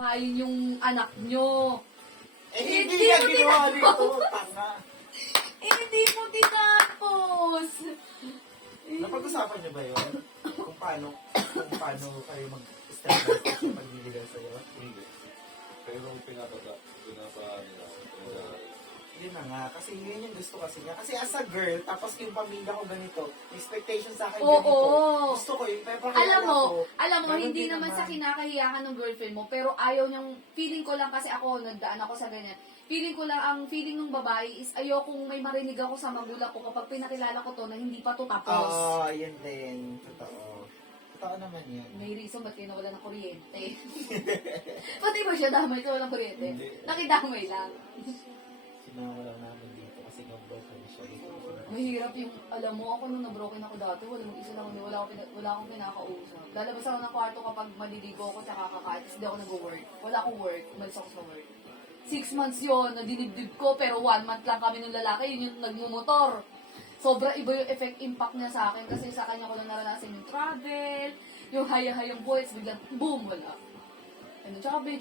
Ayun yung anak nyo. Hindi niya ginawa dito, tanga. Hindi mo tinapos. Napag-usapan niyo ba yun? Kung paano kayo mag-standard sa pagbibigay sa'yo? Hindi. Pero pinapa nila. Yun na nga, kasi yun yung gusto kasi niya. Kasi as a girl, tapos yung pamilya ko ganito, expectation sa akin ganito. Oo. Gusto ko yung papakilala Alam mo, ko. hindi naman sa kinakahiya ka ng girlfriend mo, pero ayaw niyang, feeling ko lang kasi ako, nagdaan ako sa ganyan. Feeling ko lang, ang feeling ng babae is ayokong may marinig ako sa magulang ko kapag pinakilala ko to na hindi pa to tapos. Oo, yun din. Totoo. Totoo naman yun. May reason ba't kayo nawala ng kuryente? Pati ba siya damay ka walang kuryente? Hindi. Nakidamay lang. Sinama lang namin dito kasi nag-broken siya. Mahirap yung, alam mo, ako nung na-broken ako dati, isa lang, wala akong pinakausap. Lalabas ako ng kwarto kapag maliligo ako sa kakakaan, kasi hindi ako nag-work. Wala akong work, umalis ako sa work. 6 months yun, nadinibdib ko, pero 1 month lang kami ng lalaki, yun yung nagmumotor. Sobra iba yung impact niya sa akin, kasi sa kanya ko lang naranasan yung travel, yung haya-hayang boys, biglang boom, wala. Ano, tsaka medyo